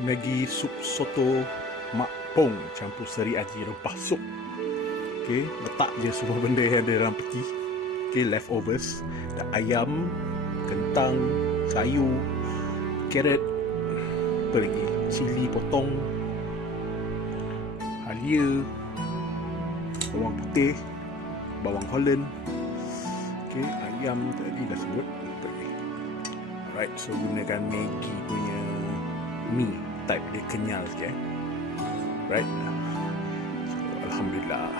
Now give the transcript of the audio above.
Maggi sup soto Mak Pong campur seri aji rempah sup. Okay, letak je semua benda yang ada dalam peti. Okay, leftovers. Ada ayam, kentang, sayur, carrot, apa lagi, cili potong, halia, bawang putih, bawang Holland. Okay, ayam tadi dah sebut. Alright, so gunakan Maggi punya mie type, dia kenyal sikit. Right, so, Alhamdulillah.